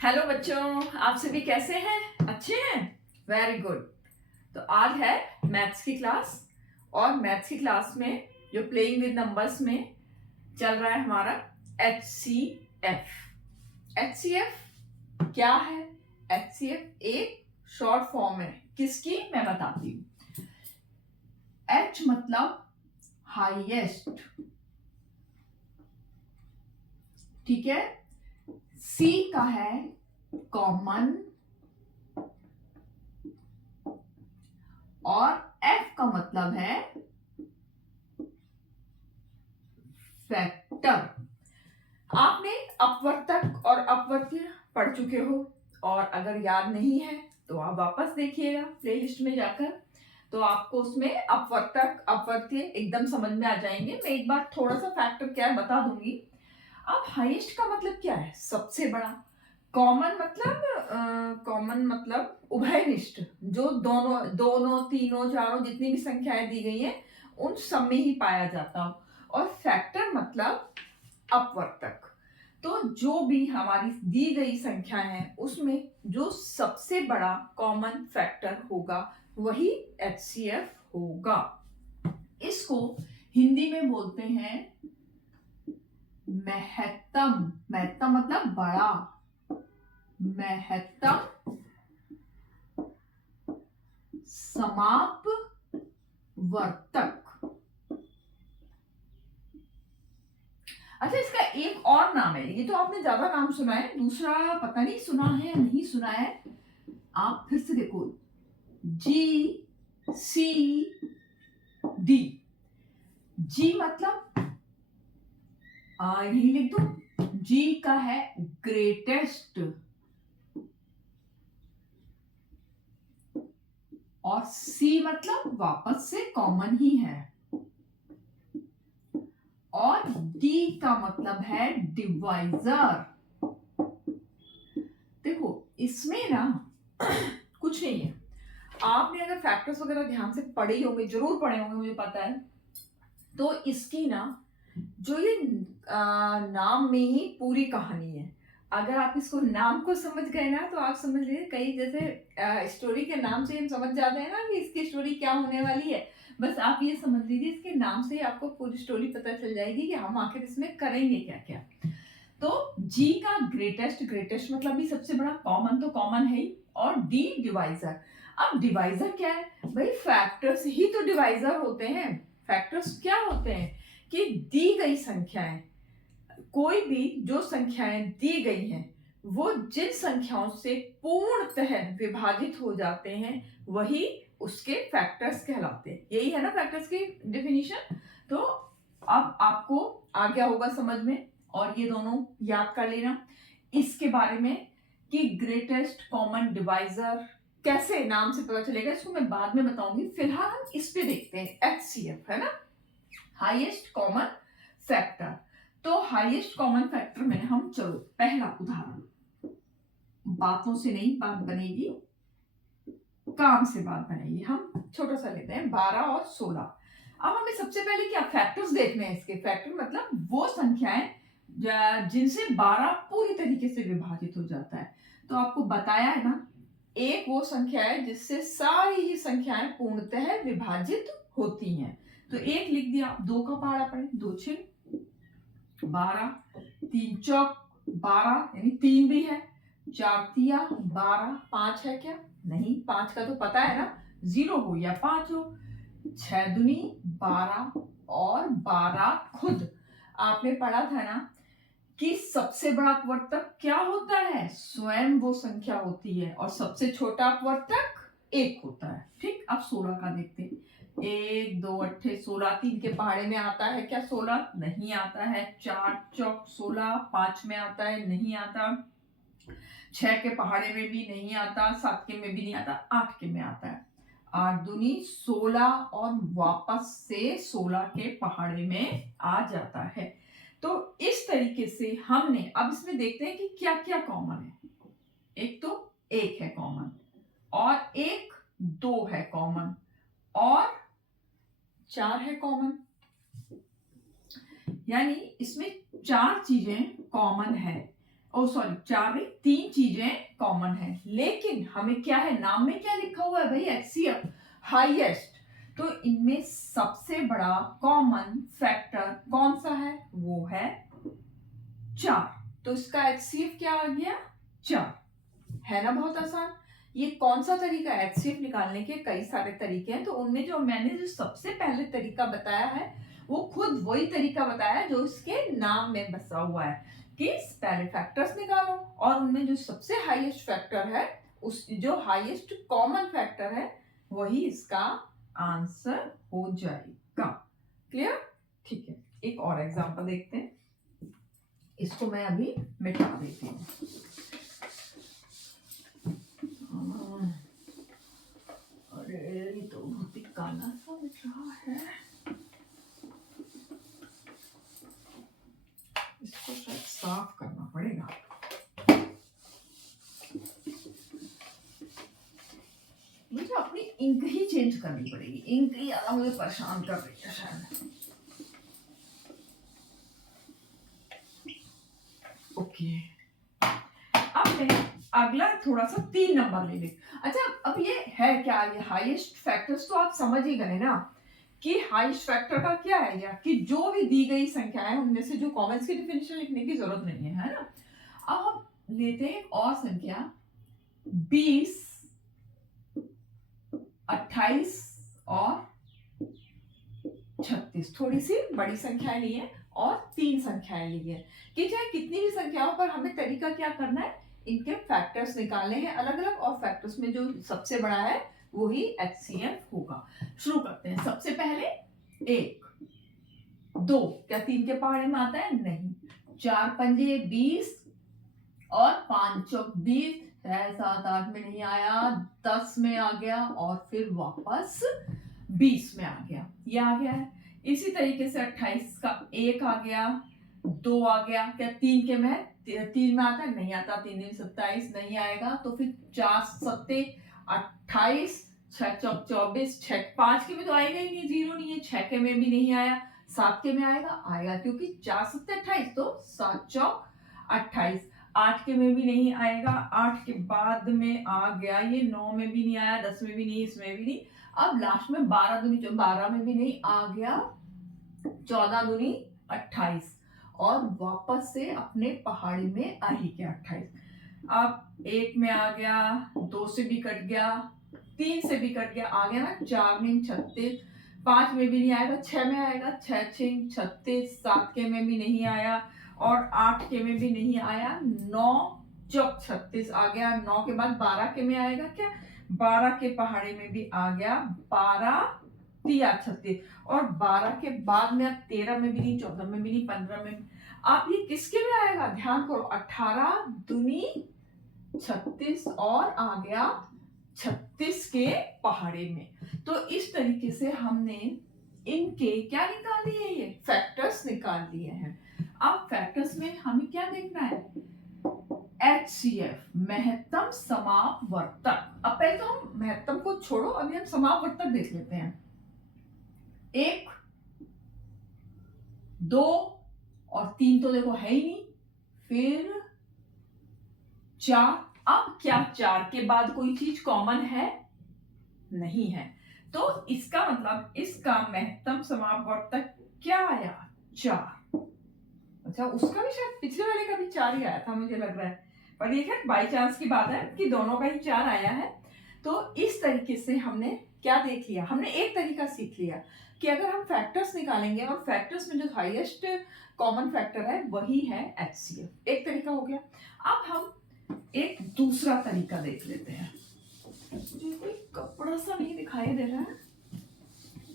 Hello बच्चों, आप सभी कैसे हैं? अच्छे हैं? Very good. तो आज है मैथ्स की क्लास और मैथ्स की क्लास में जो प्लेइंग विद नंबर्स में चल रहा है हमारा HCF। HCF क्या है? HCF एक शॉर्ट फॉर्म है किसकी, मैं बताती हूँ। H मतलब हाईएस्ट, ठीक है। C का है कॉमन और F का मतलब है फैक्टर। आपने अपवर्तक और अपवर्त्य पढ़ चुके हो और अगर याद नहीं है तो आप वापस देखिएगा प्लेलिस्ट में जाकर, तो आपको उसमें अपवर्तक अपवर्त्य एकदम समझ में आ जाएंगे। मैं एक बार थोड़ा सा फैक्टर क्या है बता दूंगी। अब हाईएस्ट का मतलब क्या है? सबसे बड़ा। कॉमन मतलब उभयनिष्ठ, जो दोनों दोनों तीनों चारों जितनी भी संख्याएं दी गई हैं उन सब में ही पाया जाता हो। और फैक्टर मतलब अपवर्तक। तो जो भी हमारी दी गई संख्या है उसमें जो सबसे बड़ा कॉमन फैक्टर होगा वही HCF होगा। इसको हिंदी में बोलते हैं महत्तम। महत्तम मतलब बड़ा। महत्तम समापवर्तक। अच्छा, इसका एक और नाम है, ये तो आपने ज्यादा नाम सुना है, दूसरा पता नहीं सुना है या नहीं सुना है। आप फिर से देखो, GCD। जी मतलब यही लिख दो, G का है ग्रेटेस्ट और C मतलब वापस से कॉमन ही है और D का मतलब है डिवाइजर। देखो इसमें ना कुछ नहीं है। आपने अगर फैक्टर्स वगैरह ध्यान से पढ़े ही होंगे, जरूर पढ़े होंगे, मुझे पता है। तो इसकी ना जो ये नाम में ही पूरी कहानी है। अगर आप इसको नाम को समझ गए ना तो आप समझ लीजिए, कई जैसे स्टोरी के नाम से हम समझ जाते हैं ना कि इसकी स्टोरी क्या होने वाली है। बस आप ये समझ लीजिए, इसके नाम से ही आपको पूरी स्टोरी पता चल जाएगी कि हम आखिर इसमें करेंगे क्या क्या। तो जी का ग्रेटेस्ट, ग्रेटेस्ट मतलब भी सबसे बड़ा, कॉमन तो कॉमन है ही, और डी डिवाइजर। अब डिवाइजर क्या है भाई? फैक्टर्स ही तो डिवाइजर होते हैं। फैक्टर्स क्या होते हैं कि दी गई संख्याएं, कोई भी जो संख्याएं दी गई हैं वो जिन संख्याओं से पूर्णतः विभाजित हो जाते हैं वही उसके फैक्टर्स कहलाते हैं। यही है ना फैक्टर्स की डेफिनेशन। तो अब आपको आ गया होगा समझ में, और ये दोनों याद कर लेना इसके बारे में कि ग्रेटेस्ट कॉमन डिवाइजर कैसे नाम से पता चलेगा, इसको मैं बाद में बताऊंगी। फिलहाल हम इस पे देखते हैं, HCF है ना, हाईएस्ट कॉमन फैक्टर। तो हाईएस्ट कॉमन फैक्टर में हम, चलो पहला उदाहरण, बातों से नहीं बात बनेगी, काम से बात बनेगी। हम छोटा सा लेते हैं 12 और 16। अब हमें सबसे पहले क्या फैक्टर्स देखने हैं इसके। फैक्टर मतलब वो संख्याएं जिनसे 12 पूरी तरीके से विभाजित हो जाता है। तो आपको बताया है ना, एक वो संख्या है जिससे सारी ही संख्याएं पूर्णतः विभाजित होती हैं। तो एक लिख दिया, दो का पहाड़ा पड़े, 2 6 12, 3 चौक 12 यानी 3 भी है, 4 तिया 12, 5 है क्या? नहीं, 5 का तो पता है ना, 0 हो या 5 हो। 6 दूनी 12 और 12 खुद। आपने पढ़ा था ना कि सबसे बड़ा अपवर्तक क्या होता है? स्वयं वो संख्या होती है, और सबसे छोटा अपवर्तक 1 होता है। ठीक, अब 16 का देखते हैं। 1 2 अट्ठे 16, 3 के पहाड़े में आता है क्या 16? नहीं आता है। 4 चौक 16, 5 में आता है? नहीं आता। 6 के पहाड़े में भी नहीं आता, 7 के में भी नहीं आता, 8 के में आता है। 8 दूनी 16 और वापस से 16 के पहाड़े में आ जाता है। तो इस तरीके से हमने, अब इसमें देखते हैं कि क्या क्या कॉमन है। एक तो 1 है कॉमन, और एक 2 है कॉमन, और 4 है कॉमन। यानी इसमें 4 चीजें कॉमन है। ओ सॉरी, 4 नहीं, 3 चीजें कॉमन है, लेकिन हमें क्या है, नाम में क्या लिखा हुआ है भाई, HCF हाईएस्ट। तो इनमें सबसे बड़ा कॉमन फैक्टर कौन सा है, वो है 4। तो इसका HCF क्या आ गया, 4। है ना बहुत आसान। ये कौन सा तरीका है, HCF निकालने के कई सारे तरीके हैं, तो उनमें जो मैंने जो सबसे पहले तरीका बताया है वो खुद वही तरीका बताया जो इसके नाम में बसा हुआ है कि पहले फैक्टर्स निकालो और उनमें जो सबसे हाईएस्ट फैक्टर है, उस जो हाईएस्ट कॉमन फैक्टर है वही इसका आंसर हो जाएगा। क्लियर, ठीक है। एक और एग्जांपल देखते हैं, इसको मैं अभी मिटा देती हूँ। अरे ये तो बहुत ही काला सा दिख रहा है, इसको शायद साफ करना पड़ेगा। मुझे अपनी इंक ही चेंज करनी पड़ेगी, इंक ही ज्यादा मुझे परेशान कर रही है शायद। ओके, अब मैं अगला थोड़ा सा 3 नंबर ले ले। अच्छा, अब ये है क्या, ये हाईएस्ट फैक्टर्स तो आप समझ ही गए ना कि हाईएस्ट फैक्टर का क्या है, या कि जो भी दी गई संख्याएं उनमें से जो कॉमन्स की डेफिनेशन लिखने की जरूरत नहीं है ना। अब हम लेते हैं और संख्या 20, 28 और 36, थोड़ी सी बड़ी संख्याएं ली है और 3 संख्याएं ली है कि चाहे कितनी भी संख्याओं पर हमें तरीका क्या करना है, इनके फैक्टर्स निकालने हैं अलग अलग, और फैक्टर्स में जो सबसे बड़ा है वही HCF होगा। शुरू करते हैं। सबसे पहले 1, 2, क्या 3 के पहाड़े में आता है, नहीं। 4 पंजे 20 और 5 चौक 20, 6 7 8 में नहीं आया, 10 में आ गया और फिर वापस 20 में आ गया, ये आ गया है। इसी तरीके से 28 का 1 आ गया, 2 आ गया, क्या 3 के में 3 में आता है, नहीं आता, 3 27 नहीं आएगा, तो फिर 4 7 28, 6 चौक 24, 6 5 के में तो आएगा ही नहीं, 0 नहीं है, 6 के में भी नहीं आया, 7 के में आएगा, आएगा क्योंकि 4 7 28, तो 7 चौक 28। 8 के में भी नहीं आएगा, 8 के बाद में आ गया ये, 9 में भी नहीं आया, 10 में भी नहीं, इसमें भी नहीं। अब लास्ट में 12 दूनी 12 में भी नहीं आ गया, 14 दूनी 28 और वापस से अपने पहाड़ी में आ ही गया 28। अब 1 में आ गया, 2 से भी कट गया, 3 से भी कट गया, आ गया ना 4 में 36, 5 में भी नहीं आएगा, 6 में आएगा, 6 6 36, 7 के में भी नहीं आया और 8 के में भी नहीं आया, 9 चौक 36 आ गया, 9 के बाद 12 के में आएगा, क्या 12 के पहाड़े में भी आ गया, 12 तिया 36 और 12 के बाद में अब 13 में भी नहीं, 14 में भी नहीं, 15 में। आप ये किसके में आएगा, ध्यान करो, 18 दूनी 36 और आ गया 36 के पहाड़े में। तो इस तरीके से हमने इनके क्या निकाल लिए, ये फैक्टर्स निकाल लिए हैं। अब फैक्टर्स में हमें क्या देखना है, HCF महत्तम समापवर्तक। अब पहले तो हम महत्तम को छोड़ो, अभी हम समापवर्तक देख लेते हैं। 1, 2 और 3 तो देखो है ही नहीं, फिर 4। अब क्या 4 के बाद कोई चीज कॉमन है, नहीं है, तो इसका मतलब इसका महत्तम समापवर्तक क्या आया, 4। अच्छा, उसका भी शायद पिछले वाले का भी 4 ही आया था मुझे लग रहा है, पर ये क्या बाई चांस की बात है कि दोनों का ही 4 आया है। तो इस तरीके से हमने क्या देख लिया, हमने एक तरीका सीख लिया कि अगर हम फैक्टर्स निकालेंगे और फैक्टर्स में जो हाईएस्ट कॉमन फैक्टर है वही है HCF, एक तरीका हो गया। अब हम एक दूसरा तरीका देख लेते हैं। मुझे कोई कपड़ा सा नहीं दिखाई दे रहा है,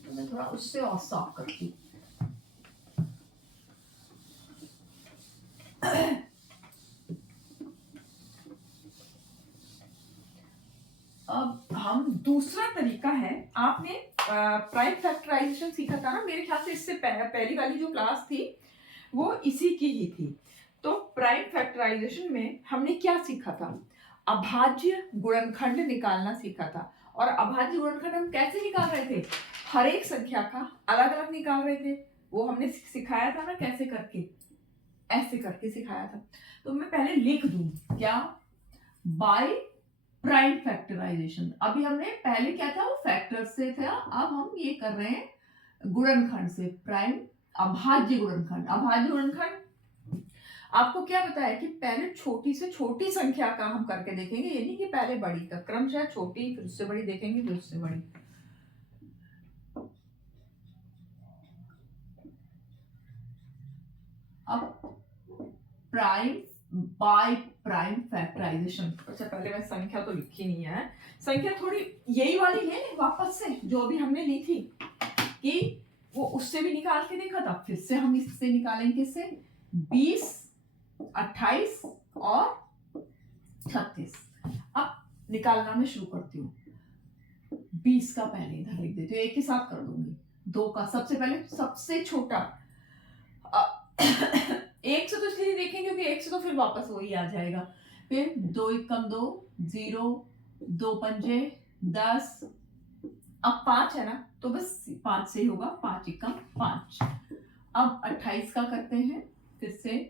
तो मैं थोड़ा उससे और साफ करती हूँ। अब हम दूसरा तरीका है, आपने प्राइम फैक्टराइजेशन सीखा था ना, मेरे ख्याल से इससे पहली वाली जो क्लास थी वो इसी की ही थी। तो प्राइम फैक्टराइजेशन में हमने क्या सीखा था, अभाज्य गुणनखंड निकालना सीखा था। और अभाज्य गुणनखंड हम कैसे निकाल रहे थे, हर एक संख्या का अलग अलग निकाल रहे थे, वो हमने सिखाया था ना कैसे करके। ऐसे करके सिखाया था। तो मैं पहले लिख दूं क्या, बाय प्राइम फैक्टराइजेशन। अभी हमने पहले क्या था, वो फैक्टर से था, अब हम ये कर रहे हैं गुणनखंड से, प्राइम अभाज्य गुणनखंड। अभाज्य गुणनखंड आपको क्या बताया कि पहले छोटी से छोटी संख्या का हम करके देखेंगे, ये नहीं कि पहले बड़ी का, क्रमशः छोटी फिर उससे बड़ी देखेंगे फिर उससे बड़ी। अब प्राइम बाय प्राइम फैक्टराइजेशन। अच्छा पहले मैं संख्या तो लिखी नहीं है, संख्या थोड़ी यही वाली ले लें वापस से जो अभी हमने ली थी, कि वो उससे भी निकाल के देखा था, फिर से हम इससे निकालेंगे, इससे 20, 28 और 36। अब निकालना मैं शुरू करती हूँ। 20 का पहले इधर लिख देती हूँ, एक ही साथ कर दूंगी। 2 का सबसे पहले सबसे छोटा, एक से तो इसलिए देखेंगे क्योंकि एक से तो फिर वापस वही आ जाएगा। फिर 2 एकम 2, 0, 2 पंजे 10। अब 5 है ना, तो बस 5 से ही होगा, 5 एकम 5। अब 28 का करते हैं फिर से,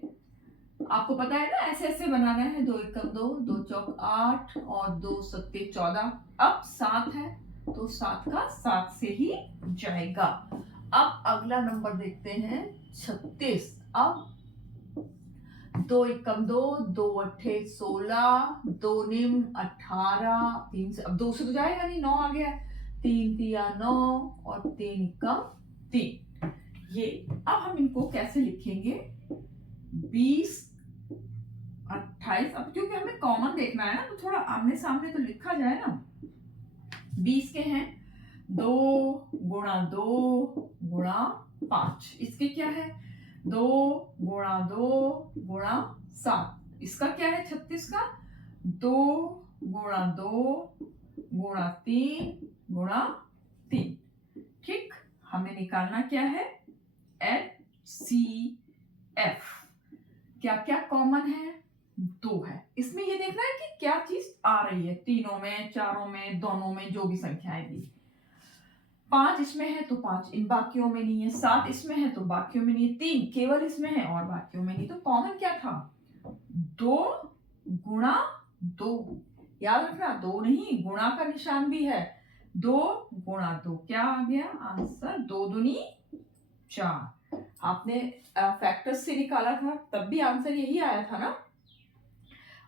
आपको पता है ना ऐसे ऐसे बनाना है, 2 एकम 2, 2 चौक 8 और 2 सत्ते 14। अब 7 है तो 7 का 7 से ही जाएगा। अब अगला नंबर देखते हैं 36। अब 2 एकम 2, 2 अट्ठे 16, 2 निम 18, 3 से, अब 2 से तो जाएगा नहीं, 9 आ गया, 3 तिया 9 और 3 एकम 3। ये अब हम इनको कैसे लिखेंगे, 20, 28। अब क्योंकि हमें कॉमन देखना है ना, तो थोड़ा आमने सामने तो लिखा जाए ना। 20 के हैं 2 गुणा 2 गुणा 5, इसके क्या है 2 गुणा 2 गुणा 7, इसका क्या है 36 का 2 गुणा 2 गुणा 3 गुणा 3। ठीक, हमें निकालना क्या है HCF। क्या क्या कॉमन है, 2 है। इसमें ये देखना है कि क्या चीज आ रही है, तीनों में, चारों में, दोनों में, जो भी संख्याएं दी। 5 इसमें है तो 5 इन बाकियों में नहीं है, 7 इसमें है तो बाकियों में नहीं है, 3 केवल इसमें है और बाकियों में नहीं। तो कॉमन क्या था 2 गुणा 2, याद रखना 2 नहीं, गुणा का निशान भी है। 2 गुणा 2 क्या आ गया आंसर, 2 दूनी 4। आपने फैक्टर्स से निकाला था तब भी आंसर यही आया था ना,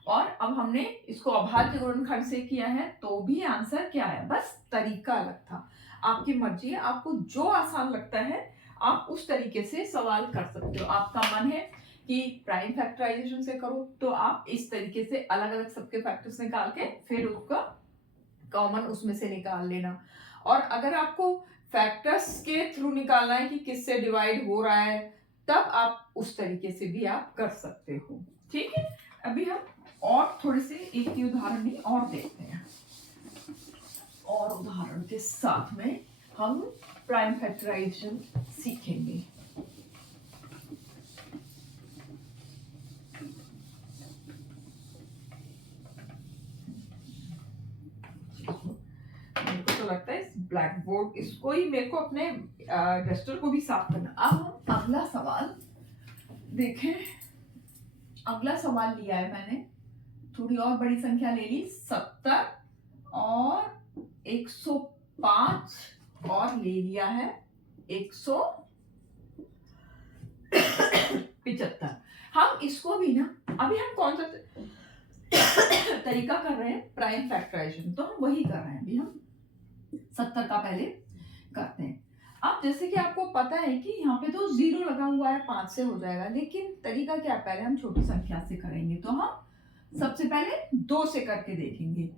और अब हमने इसको अभाज्य गुणनखंड से किया है तो भी आंसर क्या है, बस तरीका अलग था। आपकी मर्जी है, आपको जो आसान लगता है आप उस तरीके से सवाल कर सकते हो। आपका मन है कि प्राइम फैक्टराइजेशन से करो तो आप इस तरीके से अलग अलग सबके फैक्टर्स निकाल के फिर उसका कॉमन उसमें से निकाल लेना। और अगर आपको फैक्टर्स के थ्रू निकालना है कि किससे डिवाइड हो रहा है, तब आप उस तरीके से भी आप कर सकते हो। ठीक है, अभी हम और थोड़े से एक ही उदाहरण नहीं और देखते हैं, और उदाहरण के साथ में हम प्राइम फैक्टराइजेशन सीखेंगे। मेरे को तो लगता है इस ब्लैक बोर्ड, इसको ही मेरे को अपने डस्टर को भी साफ करना। अब हम अगला सवाल देखें। अगला सवाल लिया है मैंने, थोड़ी और बड़ी संख्या ले ली, 70 और 105 और ले लिया है 175। हम इसको भी ना, अभी हम कौन सा तरीका कर रहे हैं प्राइम फैक्टराइजेशन, तो हम वही कर रहे हैं। अभी हम 70 का पहले करते हैं। अब जैसे कि आपको पता है कि यहाँ पे तो 0 लगा हुआ है, 5 से हो जाएगा, लेकिन तरीका क्या, पहले हम छोटी संख्या से करेंगे। तो हम सबसे पहले 2 से करके देखेंगे,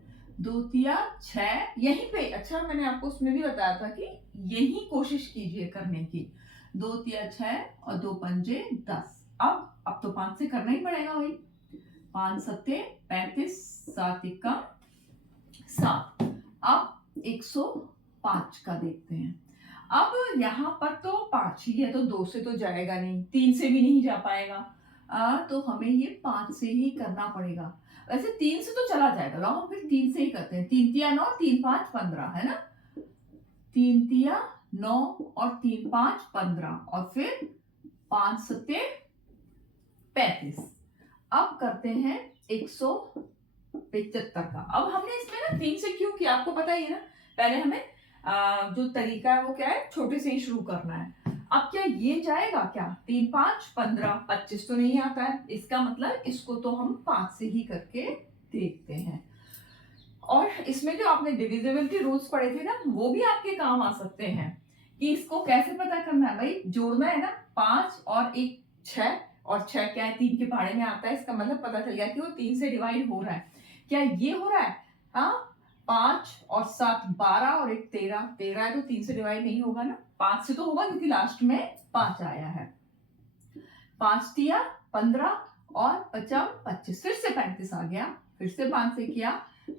2 तिया 6 यहीं पे। अच्छा मैंने आपको उसमें भी बताया था कि यही कोशिश कीजिए करने की। 2 तिया 6 और 2 पंजे 10। अब तो 5 से करना ही पड़ेगा भाई, 5 सत्ते 35, 7 एकम 7। अब 105 का देखते हैं। अब यहाँ पर तो 5 ही है तो 2 से तो जाएगा नहीं, 3 से भी नहीं जा पाएगा, तो हमें ये 5 से ही करना पड़ेगा। वैसे 3 से तो चला जाएगा, लाओ फिर 3 से ही करते हैं। 3 तिया 9, 3 5 15 है ना, 3 तिया 9 और 3 5 15 और फिर 5 सत्ते 35। अब करते हैं 175 का। अब हमने इसमें ना 3 से क्यों किया आपको पता ही है ना, पहले हमें जो तरीका है वो क्या है, छोटे से ही शुरू करना है। अब क्या ये जाएगा क्या, 3 5 15 25 तो नहीं आता है, इसका मतलब इसको तो हम 5 से ही करके देखते हैं। और इसमें जो आपने डिविजिबिलिटी रूल्स पढ़े थे ना, वो भी आपके काम आ सकते हैं कि इसको कैसे पता करना है। भाई जोड़ना है ना, 5 और 1 6, और 6 क्या है, 3 के पहाड़े में आता है, इसका मतलब पता चल गया कि वो 3 से डिवाइड हो रहा है। क्या ये हो रहा है, हाँ 5 और 7 12 और 1 13, 13 है तो 3 से डिवाइड नहीं होगा ना, 5 से तो होगा क्योंकि लास्ट में 5 आया है। 5 दिया 15 और 50 25, फिर से 35 आ गया, फिर से 5 से किया,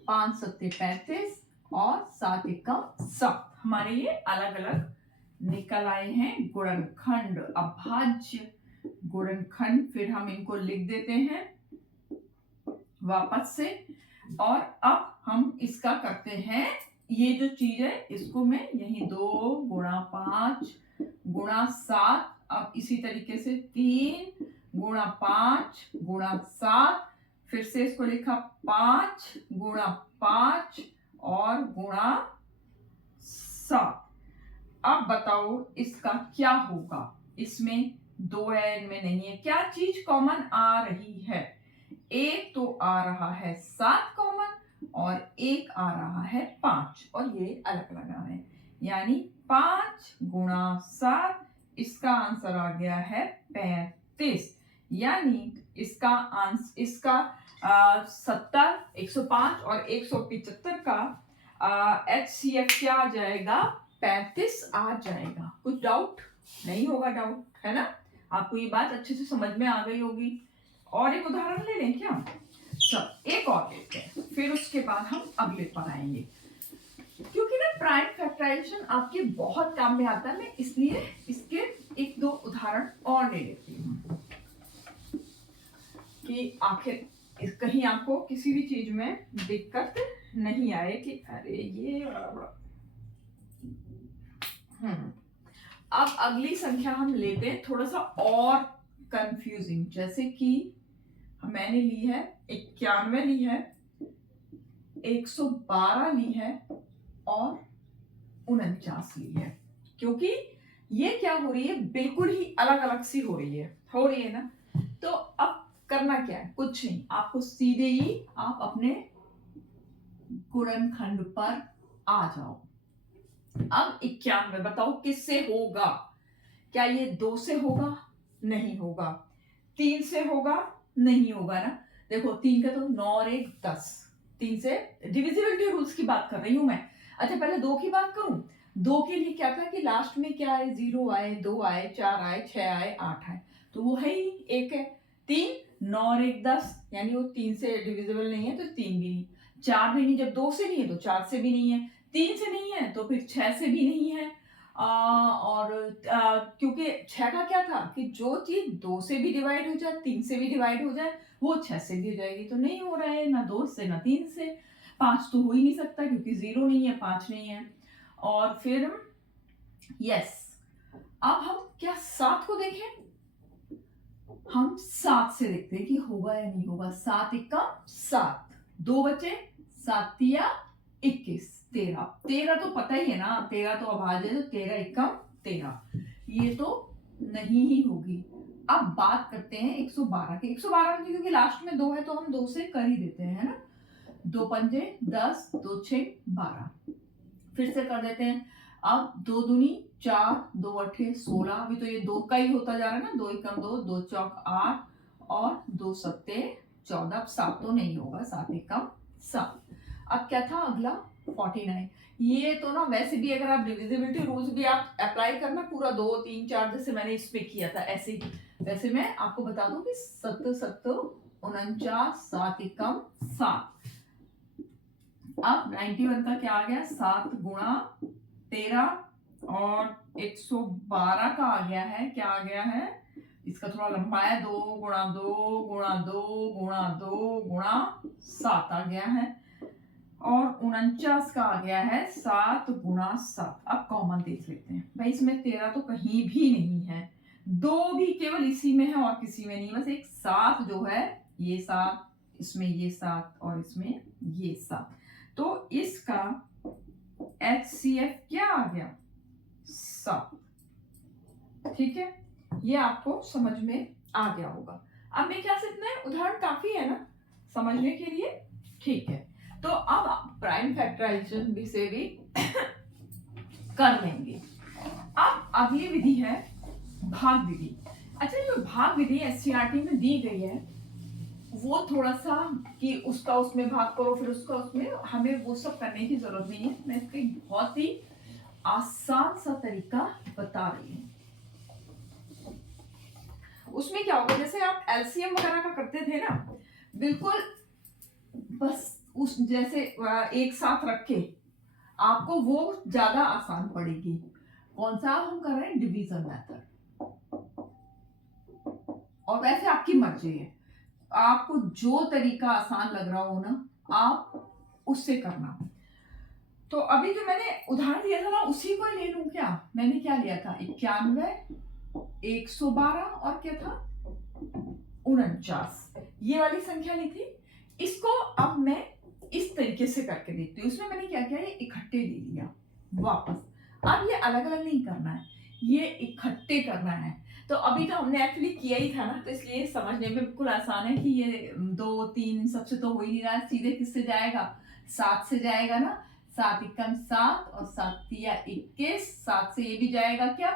5 सत्ते 35 और 7 एकम 7। हमारे ये अलग अलग निकल आए हैं गुणनखंड, अभाज्य गुणनखंड। फिर हम इनको लिख देते हैं वापस से। और अब हम इसका करते हैं, ये जो चीज है इसको मैं यही 2 गुणा 5 गुणा 7, अब इसी तरीके से 3 गुणा 5 गुणा 7, फिर से इसको लिखा 5 गुणा 5 और गुणा 7। अब बताओ इसका क्या होगा, इसमें 2 है, इनमें नहीं है, क्या चीज कॉमन आ रही है, एक तो आ रहा है 7 कॉमन और एक आ रहा है 5, और ये अलग अलग आ रहे हैं, यानी 5 गुणा 7, इसका आंसर आ गया है 35। यानी इसका आंसर, इसका 70 105 और 175 का HCF क्या आ जाएगा, 35 आ जाएगा। कुछ डाउट नहीं होगा, डाउट है ना, आपको ये बात अच्छे से समझ में आ गई होगी। और एक उदाहरण ले लें क्या, चलो एक और लेते हैं, फिर उसके बाद हम अगले पर आएंगे, क्योंकि ना प्राइम फैक्टराइजेशन आपके बहुत काम में आता है, मैं इसलिए इसके 1-2 उदाहरण और ले लेती हूँ कि आखिर कहीं आपको किसी भी चीज में दिक्कत नहीं आए कि अरे ये अब अगली संख्या हम लेते हैं थोड़ा सा और कंफ्यूजिंग, जैसे कि मैंने ली है 91 ली है, 112 ली है और 49 ली है, क्योंकि ये क्या हो रही है, बिल्कुल ही अलग अलग सी हो रही है ना। तो अब करना क्या है, कुछ नहीं, आपको सीधे ही आप अपने गुणनखंड पर आ जाओ। अब 91 बताओ किससे होगा, क्या ये 2 से होगा, नहीं होगा, 3 से होगा, नहीं होगा ना। देखो 3 का तो 9 और 1 10, 3 से डिविजिबिलिटी रूल्स की बात कर रही हूं मैं। अच्छा पहले 2 की बात करूं, 2 के लिए क्या था कि लास्ट में क्या आए, 0 आए, 2 आए, 4 आए, 6 आए, 8 आए, तो वो है ही 1 है। 3 9 और 1 10, यानी वो 3 से डिविजिबल नहीं है, तो 3 भी नहीं, 4 भी नहीं, जब 2 से नहीं है तो 4 से भी नहीं है, 3 से नहीं है तो फिर 6 से भी नहीं है। क्योंकि 6 का क्या था कि जो चीज 2 से भी डिवाइड हो जाए, 3 से भी डिवाइड हो जाए, वो 6 से भी हो जाएगी, तो नहीं हो रहा है ना 2 से ना 3 से। 5 तो हो ही नहीं सकता क्योंकि 0 नहीं है, 5 नहीं है। और फिर यस, अब हम क्या 7 को देखें, हम 7 से देखते हैं कि होगा या नहीं होगा। 7 एकम 7, 2 बचे, 7 तिया 21, 13, 13 तो पता ही है ना, 13 तो अभाज्य है, तो 13 एकम 13, ये तो नहीं ही होगी। अब बात करते हैं 112 की। 112 में क्योंकि लास्ट में 2 है तो हम 2 से कर ही देते हैं, है ना। 2 पंजे 10, 2 6 12, फिर से कर देते हैं। अब 2 दूनी 4, 2 अठे 16, अभी तो ये 2 का ही होता जा रहा है ना, 2 एकम 2, 2 चौक 8 और 2 सत्ते 14, अब 7 तो नहीं होगा, 7 एकम 7। अब क्या था अगला 49, ये तो ना वैसे भी अगर आप डिविजिबिलिटी रूल्स भी आप अप्लाई करना पूरा 2 3 4 जैसे मैंने इसमें किया था ऐसे ही, वैसे मैं आपको बता दूं कि 7 7 49, 7 एकम 7। अब 91 का क्या आ गया, 7 गुणा 13 और 112 का आ गया है, क्या आ गया है, इसका थोड़ा लंबा है, 2 गुणा 2 गुणा 2 गुणा 2 गुणा 7 आ गया है, और 49 का आ गया है 7 गुणा 7। अब कॉमन देख लेते हैं भाई, इसमें 13 तो कहीं भी नहीं है, दो भी केवल इसी में है और किसी में नहीं, बस एक 7 जो है, ये 7, इसमें ये 7 और इसमें ये 7, तो इसका HCF क्या आ गया? 7। ठीक है, ये आपको समझ में आ गया होगा। अब मैं क्या इतना है, उदाहरण काफी है ना समझने के लिए? ठीक है, तो अब प्राइम फैक्टराइजेशन से भी कर लेंगे। अब अगली विधि है भाग विधि। अच्छा, जो भाग विधि एससीईआरटी में दी गई है वो थोड़ा सा कि उसका उसमें भाग करो फिर उसका उसमें, हमें वो सब करने की जरूरत नहीं है। मैं इसका एक बहुत ही आसान सा तरीका बता रही हूँ। उसमें क्या होगा, जैसे आप एलसीएम वगैरह का करते थे ना, बिल्कुल बस उस जैसे एक साथ रख के आपको वो ज्यादा आसान पड़ेगी। कौन सा हम कर रहे हैं? Division method. और वैसे आपकी मर्जी है, आपको जो तरीका आसान लग रहा हो ना आप उससे करना। तो अभी जो मैंने उदाहरण दिया था ना उसी को ही ले लूं क्या? मैंने क्या लिया था? 91, 112 और क्या था? 49, ये वाली संख्या ली थी। इसको अब मैं इस तरीके से करके देखती हूँ। इसमें मैंने क्या किया, ये इकट्ठे ले लिया वापस। अब ये अलग अलग नहीं करना है, ये इकट्ठे करना है। तो अभी तो हमने एक्चुअली किया ही था ना, तो इसलिए समझने में बिल्कुल आसान है कि ये 2 3 सबसे तो हो ही नहीं रहा है, सीधे किससे जाएगा? 7 से जाएगा ना। 7 एकम 7 और 7 तिया 21, 7 से ये भी जाएगा क्या?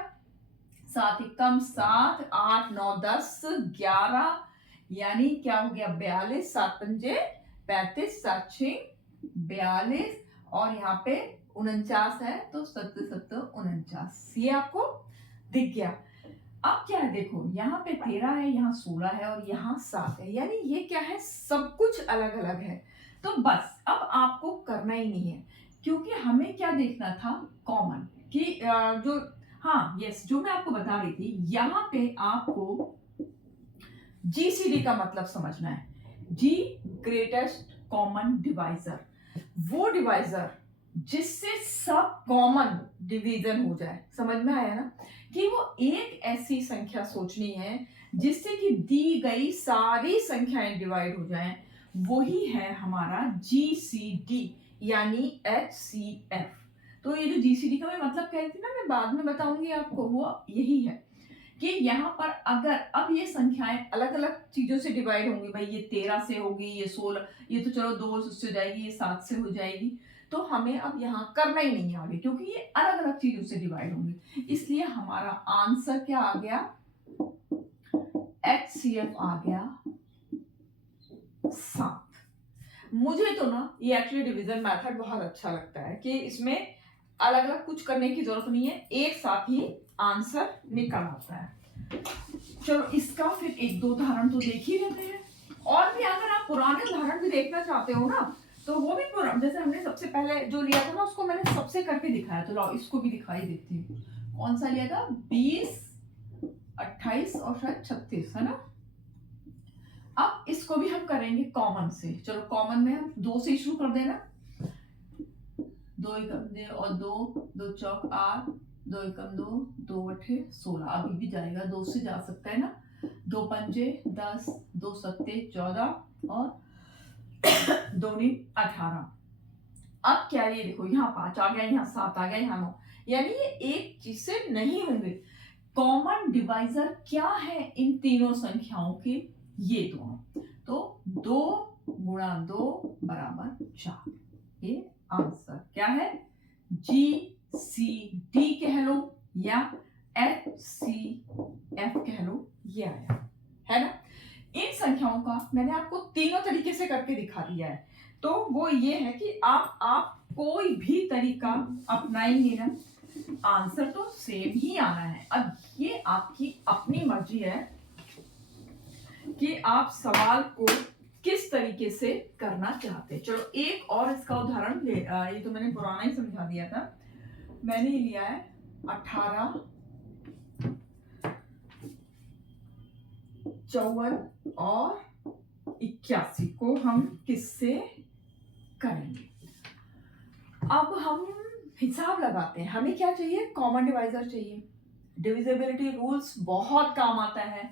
7 एकम 7, 8 9 10 11, यानी क्या हो गया? 42, 7 पंजे 35, 7 6 42 और यहाँ पे 49 है तो 7 7 49, ये आपको दिख गया। अब क्या है, देखो यहाँ पे 13 है, यहाँ 16 है और यहाँ 7 है, यानी ये क्या है? सब कुछ अलग अलग है। तो बस अब आपको करना ही नहीं है, क्योंकि हमें क्या देखना था? कॉमन कि जो, हाँ यस, जो मैं आपको बता रही थी, यहाँ पे आपको जीसीडी का मतलब समझना है। जी ग्रेटेस्ट कॉमन डिवाइजर, वो डिवाइजर जिससे सब कॉमन डिवीजन हो जाए। समझ में आया ना? कि वो एक ऐसी संख्या सोचनी है जिससे कि दी गई सारी संख्याएं डिवाइड हो जाएं, वही है हमारा जीसीडी यानी एचसीएफ। तो ये जो जीसीडी का मैं मतलब कह रही थी ना, मैं बाद में बताऊंगी आपको, वो यही है कि यहाँ पर अगर अब ये संख्याएं अलग अलग चीजों से डिवाइड होंगी, भाई ये 13 से होगी, ये 16, ये तो चलो 2 से हो जाएगी, ये 7 से हो जाएगी, तो हमें अब यहाँ करना ही नहीं है आगे, क्योंकि ये अलग अलग चीजों से डिवाइड होंगे। इसलिए हमारा आंसर क्या आ गया? HCF आ गया 7। मुझे तो ना ये एक्चुअली डिवीजन मेथड बहुत अच्छा लगता है कि इसमें अलग अलग कुछ करने की जरूरत नहीं है, एक साथ ही आंसर निकल आता है। चलो इसका फिर एक दो उदाहरण तो देख ही लेते हैं, और भी अगर आप पुराने उदाहरण भी देखना चाहते हो ना तो वो भी जैसे हमने सबसे पहले जो लिया था ना उसको मैंने सबसे करके दिखाया, तो लाओ इसको भी दिखाई देती हूँ। कौन सा लिया था? 20, 28 और शायद 36, है ना? अब इसको भी हम करेंगे कॉमन से। चलो कॉमन में हम 2 से शुरू कर देना। 2 एकम 2 और 2, 2 चौक 8, 2 एकम 2, 2 अठे 16, अभी भी जाएगा, 2 से जा सकता है ना। 2 पंजे 10, 2 सत्ते 14 और 2 नी 18। अब क्या, ये देखो यहाँ 5 आ गया, यहाँ 7 आ गया, यहाँ 9, यानी ये एक चीज से नहीं होंगे। कॉमन डिवाइजर क्या है इन तीनों संख्याओं के? ये दोनों। तो 2 गुणा 2 बराबर 4, ये आंसर क्या है? GCD कह लो या HCF कह लो, ये आया है ना। इन संख्याओं का मैंने आपको तीनों तरीके से करके दिखा दिया है, तो वो ये है कि आप कोई भी तरीका अपनाएंगे ना, आंसर तो सेम ही आना है। अब ये आपकी अपनी मर्जी है कि आप सवाल को किस तरीके से करना चाहते हैं। चलो एक और इसका उदाहरण ले, ये तो मैंने पुराना ही समझा दिया था। मैंने लिया है 18, 54 और 81 को हम किससे करेंगे? अब हम हिसाब लगाते हैं। हमें क्या चाहिए? कॉमन डिवाइजर चाहिए। डिविजिबिलिटी रूल्स बहुत काम आता है।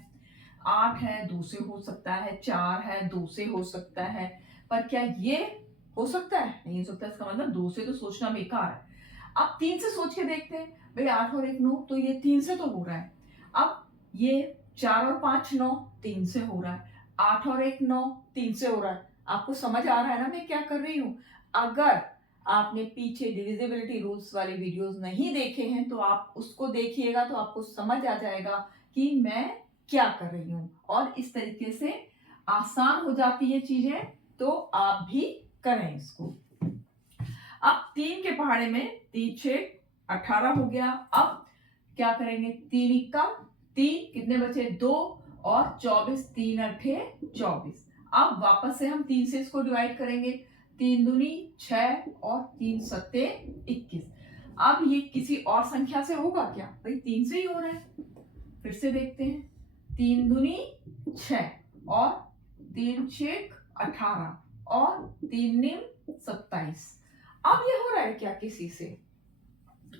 8 है 2 से हो सकता है, 4 है 2 से हो सकता है, पर क्या ये हो सकता है? नहीं हो सकता। इसका मतलब 2 से तो सोचना बेकार है। अब 3 से सोच के देखते हैं। भाई 8 और 1 9, तो ये 3 से तो हो रहा है। अब ये 4 और 5 9, 3 से हो रहा है। 8 और 1 9, 3 से हो रहा है। आपको समझ आ रहा है ना मैं क्या कर रही हूँ? अगर आपने पीछे डिविजिबिलिटी रूल्स वाले वीडियोस नहीं देखे हैं तो आप उसको देखिएगा, तो आपको समझ आ जाएगा कि मैं क्या कर रही हूँ। और इस तरीके से आसान हो जाती है चीजें, तो आप भी करें इसको। अब 3 के पहाड़े में 3 6 18 हो गया। अब क्या करेंगे? 3 इक्का 3, कितने बचे? 2 और 24, 3 अठे 24। अब वापस से हम 3 से इसको डिवाइड करेंगे। 3 दूनी 6 और 3 सत्ते 21। अब ये किसी और संख्या से होगा क्या? भाई 3 से ही हो रहा है। फिर से देखते हैं। 3 दूनी 6 और 3 6 18 और 3 निम 27। अब ये हो रहा है क्या किसी से?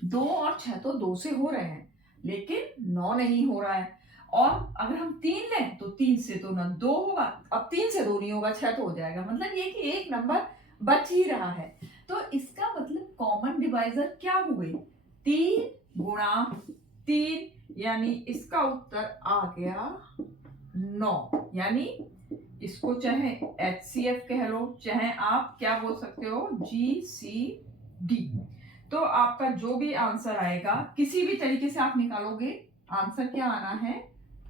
2 और 6 तो 2 से हो रहे हैं, लेकिन 9 नहीं हो रहा है। और अगर हम 3 लें तो 3 से तो ना 2 होगा। अब 3 से 2 नहीं होगा, 6 तो हो जाएगा। मतलब ये कि एक नंबर बच ही रहा है। तो इसका मतलब कॉमन डिवाइजर क्या हुए? 3 गुणा 3, यानी इसका उत्तर आ गया 9। यानी इसको चाहे HCF कह लो, चाहे आप क्या बोल सकते हो, GCD। तो आपका जो भी आंसर आएगा, किसी भी तरीके से आप निकालोगे, आंसर क्या आना है?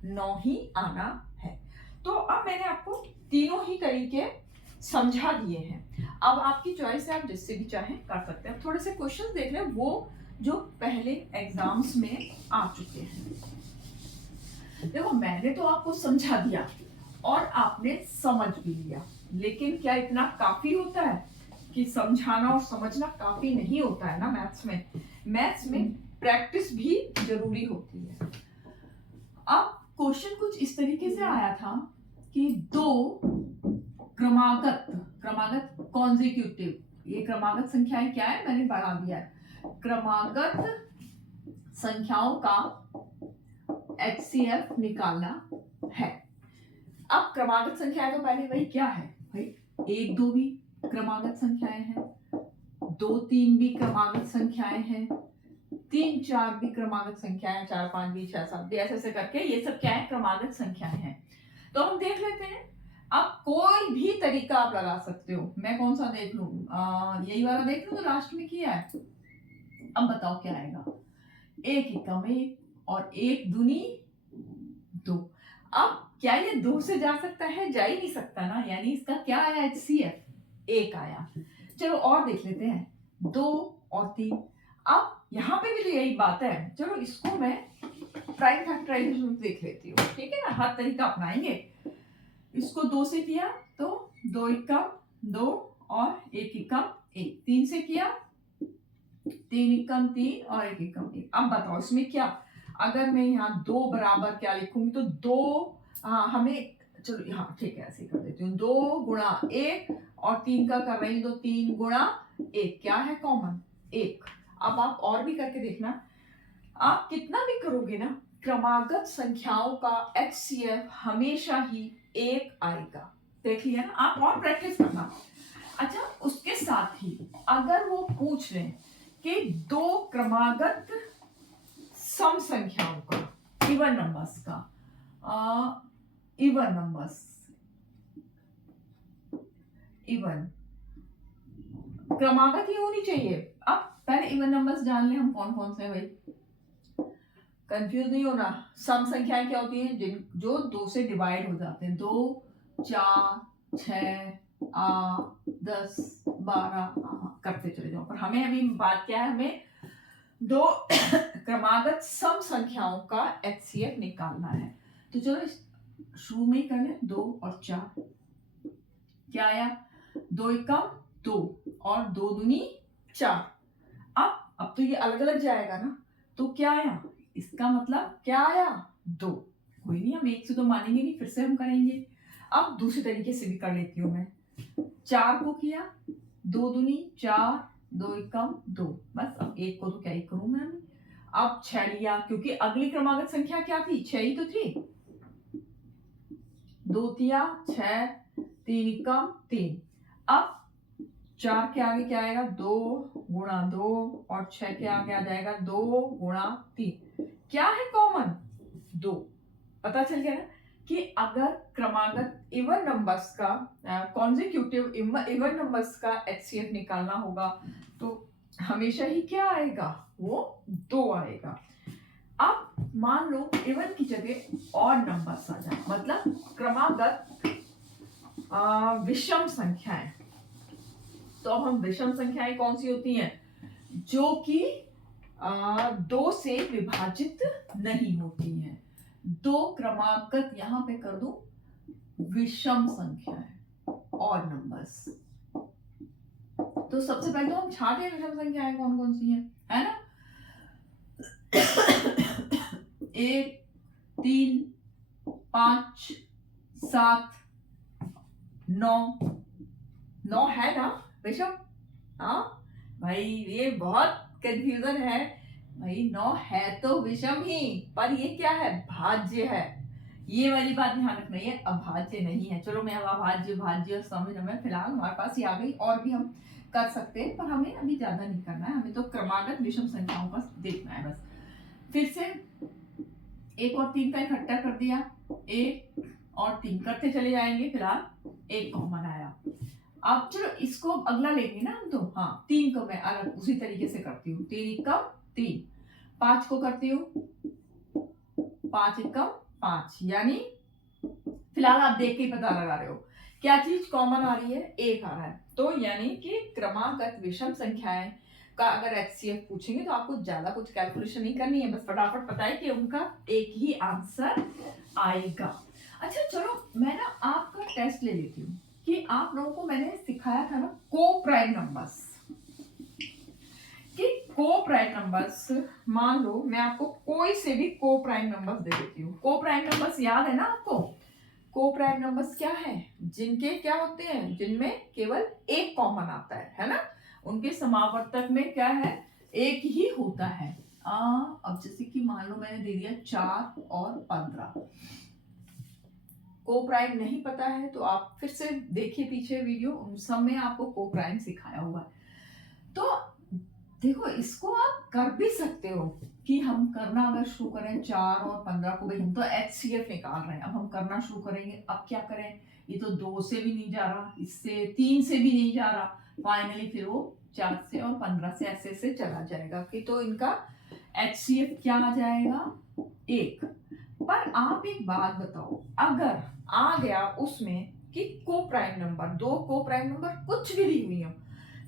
9 ही आना है। तो अब मैंने आपको तीनों ही तरीके समझा दिए हैं। अब आपकी चॉइस है, आप जिससे भी चाहें कर सकते हैं। थोड़े से क्वेश्चंस देख लें, वो जो पहले एग्जाम्स में आ चुके हैं। देखो मैंने तो आपको समझा दिया और आपने समझ भी लिया, लेकिन क्या इतना काफी होता है? कि समझाना और समझना काफी नहीं होता है ना मैथ्स में। मैथ्स में प्रैक्टिस भी जरूरी होती है। अब क्वेश्चन कुछ इस तरीके से आया था कि दो क्रमागत क्रमागत कॉन्जिक्यूटिव, ये क्रमागत संख्याएं क्या है मैंने बढ़ा दिया है, क्रमागत संख्याओं का HCF निकालना है। अब क्रमागत संख्याएं तो पहले वही क्या है भाई, 1 2 भी क्रमागत संख्याएं हैं, 2 3 भी क्रमागत संख्याएं हैं, 3 4 भी क्रमागत संख्याएं, 4 5 भी, 6 7 भी, ऐसे करके ये सब क्या है? क्रमागत संख्याएं हैं। तो हम देख लेते हैं। अब कोई भी तरीका आप लगा सकते हो। मैं कौन सा देख लूं? यही वाला देख लूं जो लास्ट में किया है। अब बताओ क्या आएगा? 1 एकम 1 और 1 दूनी 2। अब क्या ये 2 से जा सकता है? जा ही नहीं सकता ना। यानी इसका क्या आया? HCF 1 आया। चलो और देख लेते हैं, 2 और 3। अब यहाँ पे भी तो यही बात है। चलो इसको मैं प्राइम फैक्टराइजेशन देख लेती हूँ, ठीक है ना? हर तरीका अपनाएंगे। इसको 2 से किया तो 2 एकम 2 और 1 एकम 1। 3 से किया 3 एकम 3 और 1 एकम 1। अब बताओ इसमें क्या? अगर मैं यहाँ 2 बराबर क्या लिखूंगी तो 2 हमें, चलो यहाँ ठीक है ऐसे कर देती हूँ, 2 गुणा 1 और 3 का कर रही हूँ तो 3 गुणा 1, क्या है कॉमन? 1। अब आप और भी करके देखना, आप कितना भी करोगे ना, क्रमागत संख्याओं का HCF हमेशा ही 1 आएगा। देख लिया ना? आप और प्रैक्टिस करना। अच्छा, उसके साथ ही अगर वो पूछ लें कि 2 क्रमागत सम संख्याओं का, इवन नंबर्स का, इवन नंबर्स, इवन क्रमागत ही होनी चाहिए। अब पहले इवन नंबर्स जान ले हम कौन कौन से। भाई कंफ्यूज नहीं होना। सम संख्याएं क्या होती हैं? जिन जो 2 से डिवाइड हो जाते हैं। 2 4 6 8 10 12 करते चले जाओ। पर हमें अभी बात क्या है? हमें 2 क्रमागत सम संख्याओं का HCF निकालना है। तो चलो शुरू में ही कर लें। 2 और 4 क्या आया? 2 एकम 2 और 2 दूनी 4। अब तो ये अलग अलग जाएगा ना, तो क्या आया? इसका मतलब क्या आया? 2। कोई नहीं, हम 1 से तो मानेंगे नहीं, फिर से हम करेंगे। अब दूसरे तरीके से भी कर लेती हूँ मैं। 4 को किया 2 दूनी 4 2 एकम 2, बस। अब 1 को तो क्या ही करूं मैं। अब 6 लिया, क्योंकि अगली क्रमागत संख्या क्या थी, 6 ही तो थी। 2 तिया 6, 3 एकम 3। अब 4 के आगे क्या आएगा, 2 गुणा 2, और 6 के आगे आ जाएगा 2 गुणा 3। क्या है कॉमन, 2। पता चल गया ना कि अगर क्रमागत इवन नंबर्स का कॉन्जिक्यूटिव इवन नंबर्स का एचसीएफ निकालना होगा तो हमेशा ही क्या आएगा, वो 2 आएगा। अब मान लो इवन की जगह ऑड नंबर्स आ जाए, मतलब क्रमागत विषम संख्याएं, तो अब हम विषम संख्याएं कौन सी होती हैं, जो कि 2 से विभाजित नहीं होती हैं। 2 क्रमागत यहां पे कर दो विषम संख्या है, ऑड नंबर्स। तो सबसे पहले तो हम छाटे विषम संख्याएं कौन कौन सी हैं, है ना। 1, 3, 5, 7, 9 है ना विषम। हाँ भाई, ये बहुत कंफ्यूजन है भाई, 9 है तो विषम ही, पर ये क्या है, भाज्य है। ये वाली बात ध्यान रखना, ये अभाज्य नहीं है। चलो मैं अब अभाज्य भाज्य समझ में फिलहाल हमारे पास ये आ गई, और भी हम कर सकते हैं, पर हमें अभी ज्यादा नहीं करना है, हमें तो क्रमागत विषम संख्याओं का देखना है बस। फिर से 1 और 3 का इकट्ठा कर दिया, 1 और 3 करते चले जाएंगे, फिलहाल 1 कॉमन आया। अब चलो इसको अगला लेंगे ना हम, तो हाँ 3 को मैं अलग उसी तरीके से करती हूँ, 3 एकम 3, 5 को करती हूँ 5 एकम 5, यानी फिलहाल आप देख के पता लगा रहे हो क्या चीज कॉमन आ रही है, 1 आ रहा है। तो यानी कि क्रमागत विषम संख्याएं का अगर एचसीएफ पूछेंगे तो आपको ज्यादा कुछ कैलकुलेशन नहीं करनी है, बस फटाफट पता है कि उनका एक ही आंसर आएगा। अच्छा चलो मैं ना आपका टेस्ट ले लेती हूँ कि आप लोगों को मैंने सिखाया था ना को प्राइम नंबर्स, कि को प्राइम नंबर्स, मान लो मैं आपको कोई से भी को प्राइम नंबर्स दे देती हूँ। को प्राइम नंबर्स याद है ना आपको, को प्राइम नंबर्स क्या है, जिनके क्या होते हैं, जिनमें केवल एक कॉमन आता है ना, उनके समावर्तक में क्या है, एक ही होता है। अब जैसे कि मान लो मैंने दे दिया 4 और 15, को प्राइम नहीं पता है तो आप फिर से देखिए पीछे वीडियो, उन सब में आपको को प्राइम सिखाया हुआ है। तो देखो इसको आप कर भी सकते हो कि हम करना अगर शुरू करें 4 और 15 को, भाई हम तो एचसीएफ निकाल रहे हैं, अब हम करना शुरू करेंगे। अब क्या करें, ये तो 2 से भी नहीं जा रहा, इससे 3 से भी नहीं जा रहा, फाइनली फिर वो 4 से और 15 से ऐसे से चला जाएगा, कि तो इनका एचसीएफ क्या आ जाएगा, 1। पर आप एक बात बताओ, अगर आ गया उसमें कि को प्राइम नंबर, 2 को प्राइम नंबर कुछ भी दी हुई हो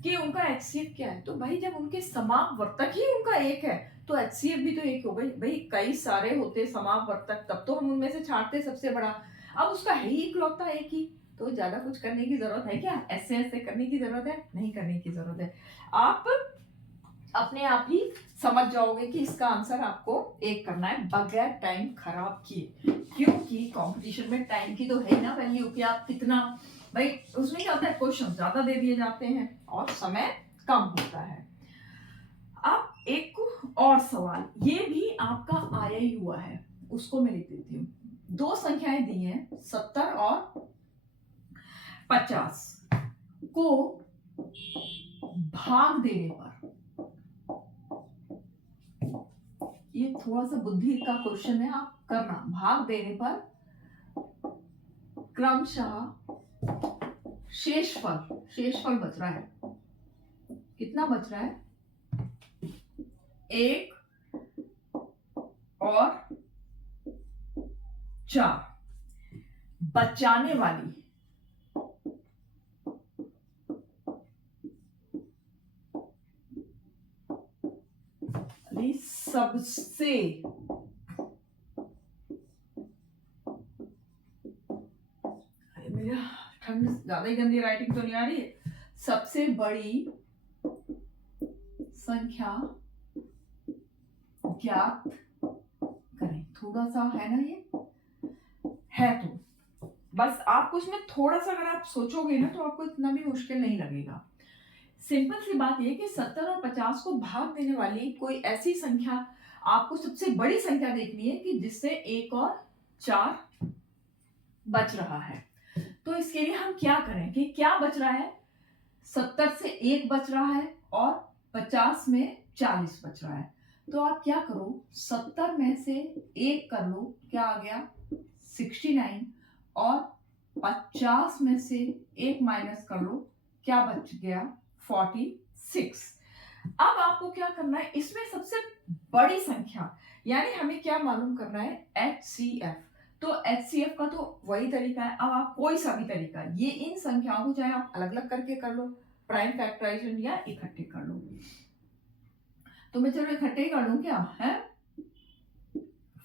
कि उनका एचसीएफ क्या है, तो भाई जब उनके समापवर्तक ही उनका 1 है तो एचसीएफ भी तो 1 हो गई। भाई कई सारे होते समापवर्तक, तब तो हम उनमें से छांटते सबसे बड़ा, अब उसका है ही इकलौता 1 ही, तो ज्यादा कुछ करने की जरूरत है क्या, ऐसे ऐसे करने की जरूरत है, नहीं करने की जरूरत है। आप अपने आप ही समझ जाओगे कि इसका आंसर आपको 1 करना है बगैर टाइम खराब किए, क्योंकि कंपटीशन में टाइम की तो है ना वैल्यू कि आप कितना, भाई उसमें क्या होता है, क्वेश्चन ज्यादा दे दिए जाते हैं और समय कम होता है। अब एक और सवाल, ये भी आपका आया ही हुआ है, उसको मैं लिख देती हूँ। 2 संख्याएं दी हैं 70 और 50 को भाग देने पर, ये थोड़ा सा बुद्धि का क्वेश्चन है, आप करना, भाग देने पर क्रमशः शेषफल बच रहा है, कितना बच रहा है, 1 और 4, बचाने वाली सबसे मेरा ठंड ज्यादा ही गंदी राइटिंग तो नहीं आ रही है, सबसे बड़ी संख्या ज्ञात करें। थोड़ा सा है ना ये है, तो बस आपको इसमें थोड़ा सा अगर आप सोचोगे ना तो आपको इतना भी मुश्किल नहीं लगेगा। सिंपल सी बात ये कि 70 और 50 को भाग देने वाली कोई ऐसी संख्या आपको सबसे बड़ी संख्या देखनी है कि जिससे 1 और 4 बच रहा है। तो इसके लिए हम क्या करें कि क्या बच रहा है, 70 से 1 बच रहा है और 50 में 40 बच रहा है। तो आप क्या करो, 70 में से 1 कर लो, क्या आ गया 69, और 50 में से 1 माइनस कर लो, क्या बच गया 46। अब आपको क्या करना है, इसमें सबसे बड़ी संख्या यानी हमें क्या मालूम करना है, HCF। तो HCF का तो वही तरीका है, अब आप कोई सा भी तरीका, ये इन संख्याओं को चाहे आप अलग अलग करके कर लो, प्राइम फैक्टराइजेशन, या इकट्ठे कर लो। तो मैं चलो इकट्ठे ही कर लूं, क्या है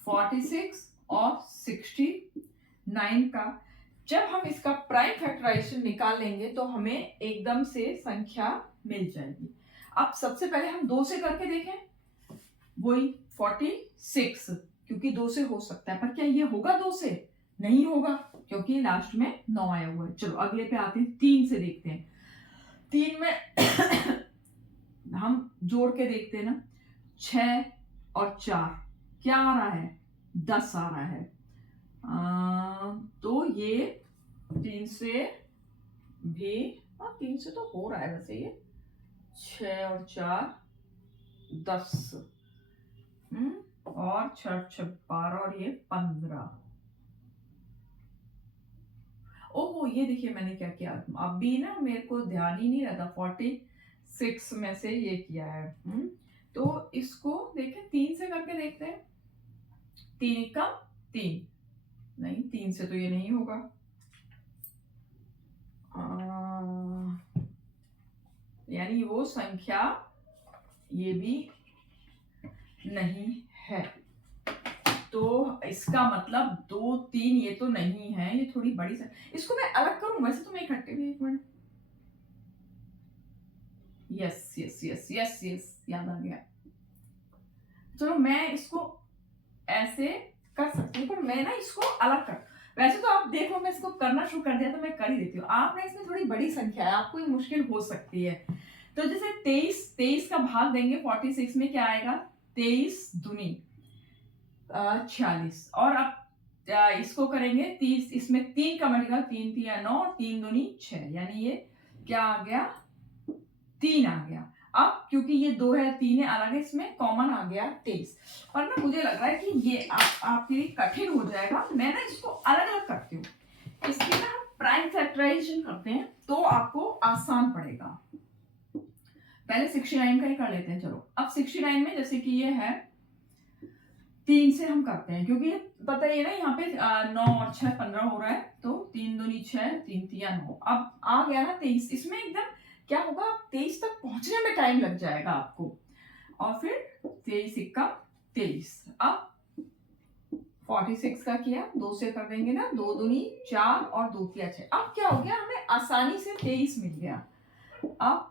46 और 69 का जब हम इसका प्राइम फैक्टराइजेशन निकाल लेंगे तो हमें एकदम से संख्या मिल जाएगी। अब सबसे पहले हम 2 से करके देखें, वही 46, क्योंकि 2 से हो सकता है, पर क्या ये होगा 2 से, नहीं होगा, क्योंकि लास्ट में 9 आया हुआ है। चलो अगले पे आते हैं, 3 से देखते हैं। 3 में हम जोड़ के देखते हैं ना, 6 और 4 क्या आ रहा है, 10 आ रहा है। तो ये 3 से भी, 3 से तो हो रहा है वैसे, ये 6 और 4 10, और 6 12 और ये 15। ओहो, ये देखिए मैंने क्या किया, अभी ना मेरे को ध्यान ही नहीं रहता, 46 में से ये किया है। तो इसको देखें, 3 से करके देखते हैं, 3 का 3, नहीं 3 से तो ये नहीं होगा, यानी वो संख्या ये भी नहीं है। तो इसका मतलब 2 3 ये तो नहीं है, ये थोड़ी बड़ी संख्या, इसको मैं अलग करूं, वैसे तो मैं इकट्ठे भी, एक minute, yes yes yes yes yes, याद आ गया। चलो मैं इसको ऐसे कर सकती हूँ, पर मैं ना इसको अलग कर, वैसे तो आप देखो मैं इसको करना शुरू कर दिया तो मैं कर ही देती हूँ, आप ना इसमें थोड़ी बड़ी संख्या है, आपको ये मुश्किल हो सकती है। तो जैसे 23 का भाग देंगे 46 में, क्या आएगा 23 दूनी 46, और अब इसको करेंगे 30, इसमें 3 का बनेगा, 3 3 9, 3 दूनी 6, यानी ये क्या आ गया 3 आ गया। अब क्योंकि ये 2 है 3 है अलग है, इसमें कॉमन आ गया 23। पर ना मुझे लग रहा है कि ये आपके लिए कठिन हो जाएगा, मैं ना इसको अलग अलग करती हूँ, इसके ना हम प्राइम फैक्टराइजेशन करते हैं तो आपको आसान पड़ेगा। पहले 69 का ही कर लेते हैं। चलो अब 69 में जैसे कि ये है 3 से हम करते हैं, क्योंकि पता ही है ना यहाँ पे 9 और 6 15 हो रहा है, तो 3 दूनी 6, 3 3 9, अब आ गया ना 23। इसमें एकदम क्या होगा, 23 तक पहुंचने में टाइम लग जाएगा आपको, और फिर 23 इक्का 23। अब 46 का किया, 2 से कर देंगे ना, 2 दूनी 4 और 2 तिया 6। अब क्या हो गया, हमें आसानी से 23 मिल गया। अब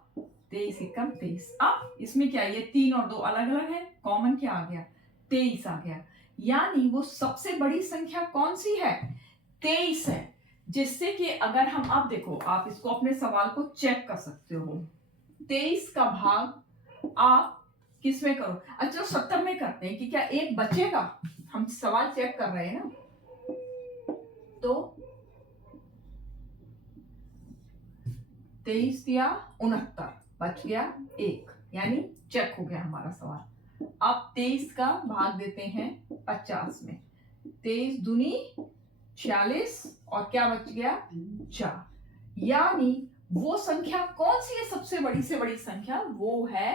23 इक्का 23। अब इसमें क्या, ये 3 और 2 अलग अलग है, कॉमन क्या आ गया 23 आ गया, यानी वो सबसे बड़ी संख्या कौन सी है, 23 है। जिससे कि अगर हम, अब देखो आप इसको अपने सवाल को चेक कर सकते हो, 23 का भाग आप किस में करो, अच्छा 70 में करते हैं कि क्या एक बचेगा, हम सवाल चेक कर रहे हैं ना, तो 23 या 69 बच गया 1, यानी चेक हो गया हमारा सवाल। अब 23 का भाग देते हैं 50 में, 23 दूनी 46 और क्या बच गया 4, यानी वो संख्या कौन सी है, सबसे बड़ी से बड़ी संख्या वो है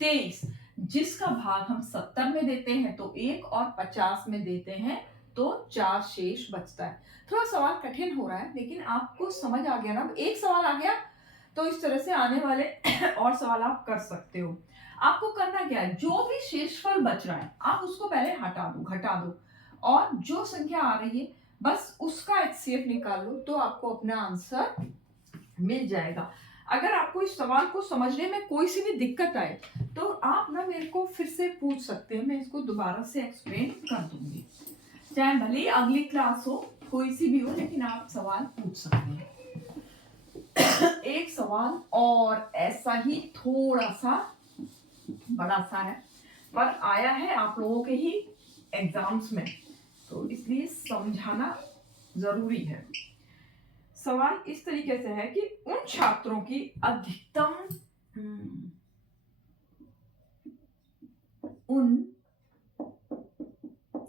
23, जिसका भाग हम 70 में देते हैं तो 1 और 50 में देते हैं तो 4 शेष बचता है। थोड़ा सवाल कठिन हो रहा है, लेकिन आपको समझ आ गया ना, एक सवाल आ गया तो इस तरह से आने वाले और सवाल आप कर सकते हो। आपको करना क्या है, जो भी शेषफल बच रहा है आप उसको पहले हटा दो, घटा दो, और जो संख्या आ रही है बस उसका HCF निकाल लो, तो आपको अपना आंसर मिल जाएगा। अगर आपको इस सवाल को समझने में कोई सी भी दिक्कत आए तो आप ना मेरे को फिर से पूछ सकते हैं, मैं इसको दोबारा से एक्सप्लेन कर दूंगी, चाहे भले अगली क्लास हो कोई सी भी हो, लेकिन आप सवाल पूछ सकते हैं। एक सवाल और ऐसा ही थोड़ा सा बड़ा सा है, पर आया है आप लोगों के ही एग्जाम्स में, तो इसलिए समझाना जरूरी है। सवाल इस तरीके से है कि उन छात्रों की अधिकतम उन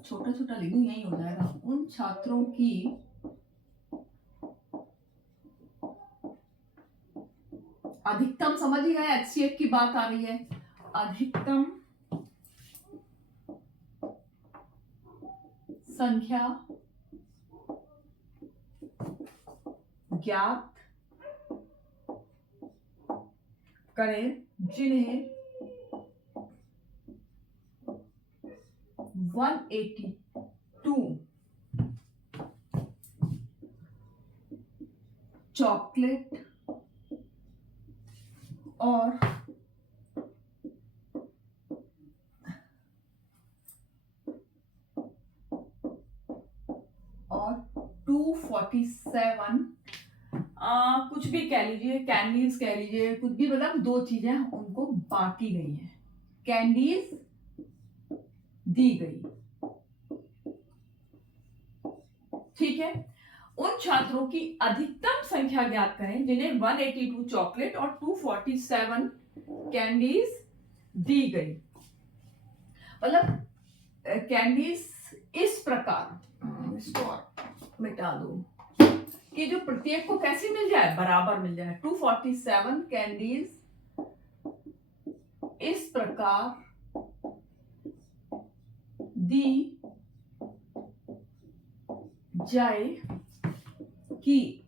छोटा छोटा लिखूं यही हो जाएगा, उन छात्रों की अधिकतम, समझ ही गए HCF की बात आ रही है, अधिकतम संख्या ज्ञात करें जिन्हें 182 चॉकलेट और 247 कुछ भी कह लीजिए, कैंडीज कह लीजिए, कुछ भी, मतलब दो चीजें उनको बांटी गई हैं, कैंडीज दी गई। ठीक है, उन छात्रों की अधिकतम संख्या ज्ञात करें जिन्हें 182 चॉकलेट और 247 कैंडीज दी गई। मतलब कैंडीज इस प्रकार, इसको मिटा दो कि जो प्रत्येक को कैसी मिल जाए, बराबर मिल जाए। 247 कैंडीज इस प्रकार दी जाए कि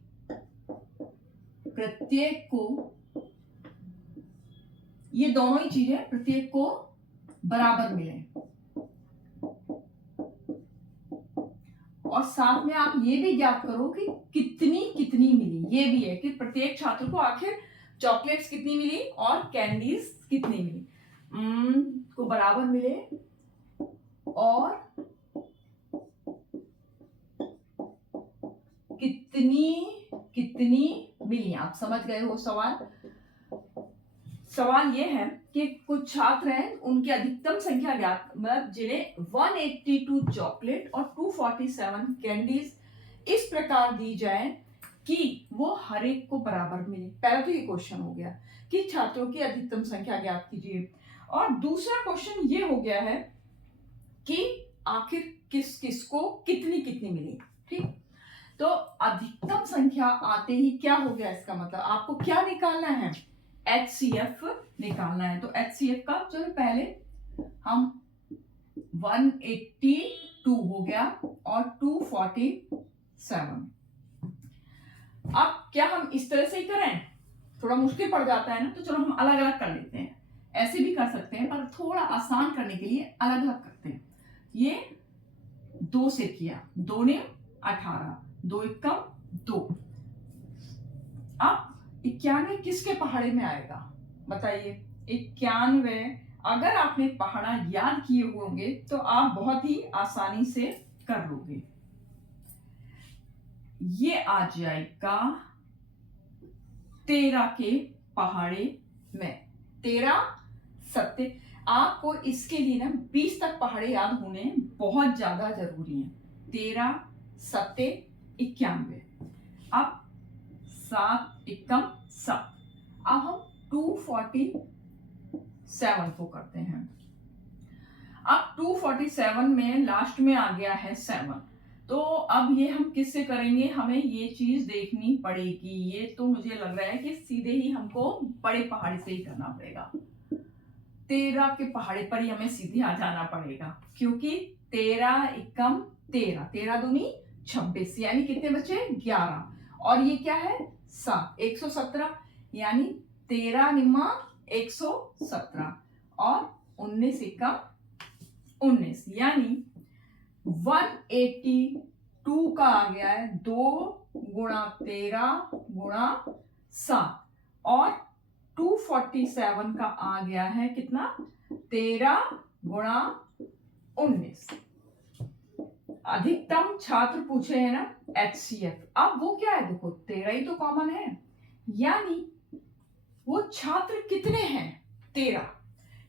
प्रत्येक को, ये दोनों ही चीजें प्रत्येक को बराबर मिले, और साथ में आप ये भी ज्ञात करो कि कितनी कितनी मिली। ये भी है कि प्रत्येक छात्र को आखिर चॉकलेट्स कितनी मिली और कैंडीज कितनी मिली, को बराबर मिले और कितनी कितनी मिली। आप समझ गए हो सवाल? सवाल ये है कि कुछ छात्र हैं उनकी अधिकतम संख्या ज्ञात, मतलब जिन्हें 182 चॉकलेट और 247 कैंडीज इस प्रकार दी जाए कि वो हर एक को बराबर मिले। पहला तो ये क्वेश्चन हो गया कि छात्रों की अधिकतम संख्या ज्ञात कीजिए, और दूसरा क्वेश्चन ये हो गया है कि आखिर किस किस को कितनी कितनी मिली। ठीक, तो अधिकतम संख्या आते ही क्या हो गया, इसका मतलब आपको क्या निकालना है, HCF निकालना है। तो HCF का चलो पहले हम 182 हो गया और 247। अब क्या हम इस तरह से ही करें, थोड़ा मुश्किल पड़ जाता है ना, तो चलो हम अलग अलग कर लेते हैं। ऐसे भी कर सकते हैं, पर थोड़ा आसान करने के लिए अलग अलग करते हैं। ये 2 से किया, 2 ने 18, 2 एकम 2। अब 91 किसके पहाड़े में आएगा बताइए? 91 अगर आपने पहाड़ा याद किए होंगे तो आप बहुत ही आसानी से कर लोगे। ये आ जाएगा 13 के पहाड़े में। 13 सत्ते, आपको इसके लिए ना 20 तक पहाड़े याद होने बहुत ज्यादा जरूरी है। 13 सत्ते 91, अब 7 एकम 7। अब हम 247 को करते हैं। अब 247 में लास्ट में आ गया है 7, तो अब ये हम किससे करेंगे, हमें ये चीज देखनी पड़ेगी। ये तो मुझे लग रहा है कि सीधे ही हमको बड़े पहाड़े से ही करना पड़ेगा। 13 के पहाड़े पर ही हमें सीधे आ जाना पड़ेगा, क्योंकि 13 एकम 13, 13 दूनी 26, यानी कितने बचे 11, और ये क्या है 7, 117, यानी 13 निम्मा 117 और 19 एकम 19, यानी 182 का आ गया है 2 गुणा 13 गुणा 7, और 247 का आ गया है कितना 13 गुणा 19। अधिकतम छात्र पूछे हैं ना HCF, अब वो क्या है, देखो 13 ही तो कॉमन है, यानी वो छात्र कितने हैं 13,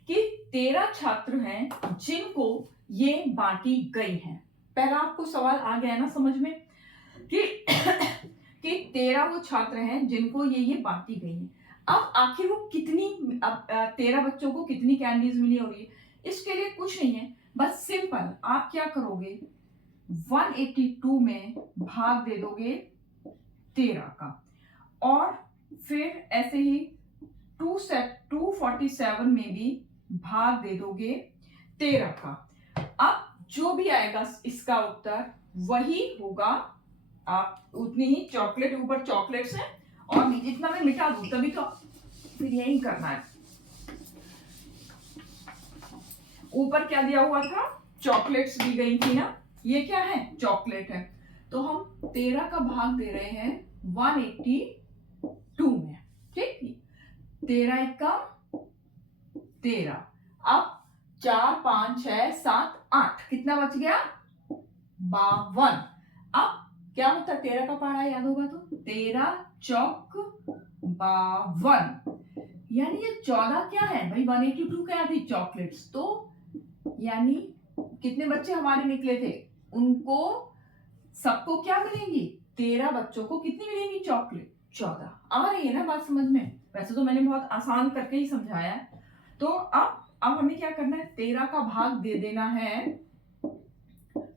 कि 13 छात्र हैं जिनको ये बांटी गई हैं। पहला आपको सवाल आ गया ना समझ में कि कि 13 वो छात्र हैं जिनको ये बांटी गई हैं। अब आखिर वो कितनी, अब 13 बच्चों को कितनी कैंडीज मिली हो रही है, इसके लिए कुछ नहीं है, बस सिंपल आप क्या करोगे, 182 में भाग दे दोगे 13 का, और फिर ऐसे ही 247 में भी भाग दे दोगे 13 का। अब जो भी आएगा इसका उत्तर वही होगा। आप उतनी ही चॉकलेट, ऊपर चॉकलेट्स हैं और इतना मैं मिटा दूं तभी तो, फिर यही करना है। ऊपर क्या दिया हुआ था, चॉकलेट्स दी गई थी ना, ये क्या है, चॉकलेट है, तो हम 13 का भाग दे रहे हैं 182 में, ठीक। 13 एकम 13, अब 4 5 6 7 8 कितना बच गया, 52। अब क्या होता है, 13 का पहाड़ा याद होगा तो 13 चौक 52, यानी ये 14 क्या है भाई, 182 क्या थी, चॉकलेट्स, तो यानी कितने बच्चे हमारे निकले थे, उनको सबको क्या मिलेंगी, 13 बच्चों को कितनी मिलेंगी चॉकलेट, 14। आ रही है ना बात समझ में, वैसे तो मैंने बहुत आसान करके ही समझाया है। तो अब हमें क्या करना है, 13 का भाग दे देना है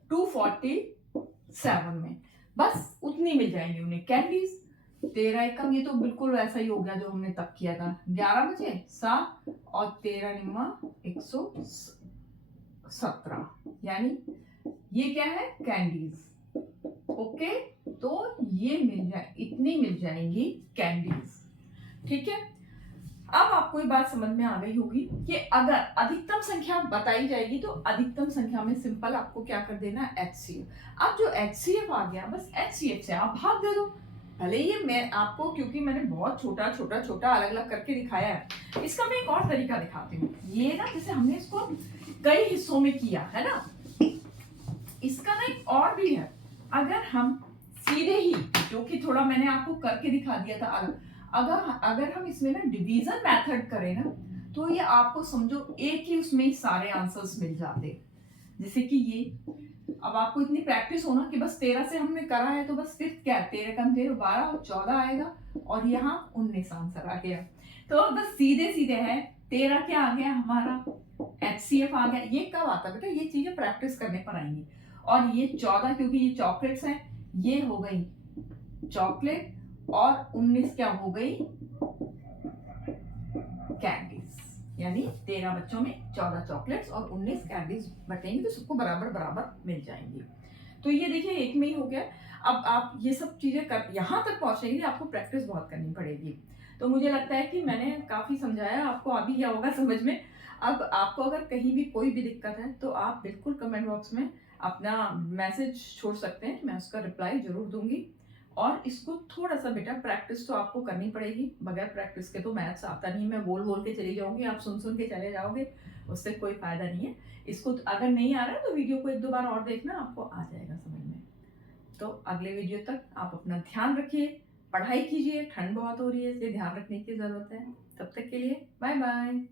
247 में, बस उतनी मिल जाएंगी उन्हें कैंडीज। 13 एकम, ये तो बिल्कुल वैसा ही हो गया जो हमने तब किया था, 11 बजे 7 और 13 निम्मा 117, यानी ये क्या है, कैंडीज। ओके, तो ये मिल जाए, इतनी मिल जाएंगी कैंडीज, ठीक है। अब आपको ये बात समझ में आ गई होगी कि अगर अधिकतम संख्या बताई जाएगी तो अधिकतम संख्या में सिंपल आपको क्या कर देना है, HCF। अब जो HCF आ गया, बस HCF से आप भाग दे दो। भले ये मैं आपको, क्योंकि मैंने बहुत छोटा छोटा छोटा अलग अलग करके दिखाया है, इसका मैं एक और तरीका दिखाती हूँ। ये ना जैसे हमने इसको कई हिस्सों में किया है ना, इसका ना एक और भी है। अगर हम सीधे ही, जो कि थोड़ा मैंने आपको करके दिखा दिया था अलग, अगर हम इसमें ना डिवीजन मेथड करें ना, तो ये आपको समझो एक ही उसमें सारे आंसर्स मिल जाते। जैसे कि ये, अब आपको इतनी प्रैक्टिस होना कि बस 13 से हमने करा है, तो बस फिर क्या, 13 कम 13 12 और 14 आएगा, और यहाँ 19 आंसर आ गया। तो बस सीधे सीधे है, 13 क्या आ गया हमारा, HCF आ गया। ये कब आता बेटा, ये चीजें प्रैक्टिस करने पर आएंगी। और ये 14, क्योंकि ये चॉकलेट्स हैं, ये हो गई चॉकलेट, और 19 क्या हो गई, कैंडीज, यानी 13 बच्चों में 14 चॉकलेट्स और 19 कैंडीज बटेंगे, तो सबको बराबर बराबर मिल जाएंगी। तो ये देखिए एक में ही हो गया। अब आप ये सब चीजें कर, यहाँ तक पहुंचने के लिए आपको प्रैक्टिस बहुत करनी पड़ेगी। तो मुझे लगता है कि मैंने काफी समझाया आपको, अभी क्या होगा समझ में। अब आपको अगर कहीं भी कोई भी दिक्कत है तो आप बिल्कुल कमेंट बॉक्स में अपना मैसेज छोड़ सकते हैं, मैं उसका रिप्लाई जरूर दूंगी। और इसको थोड़ा सा बेटा प्रैक्टिस तो आपको करनी पड़ेगी, बगैर प्रैक्टिस के तो मैथ्स आता नहीं। मैं बोल बोल के चली जाऊंगी, आप सुन सुन के चले जाओगे, उससे कोई फायदा नहीं है। इसको अगर नहीं आ रहा है तो वीडियो को 1-2 बार और देखना, आपको आ जाएगा समझ में। तो अगले वीडियो तक आप अपना ध्यान रखिए, पढ़ाई कीजिए, ठंड बहुत हो रही है इसलिए ध्यान रखने की जरूरत है। तब तक के लिए बाय बाय।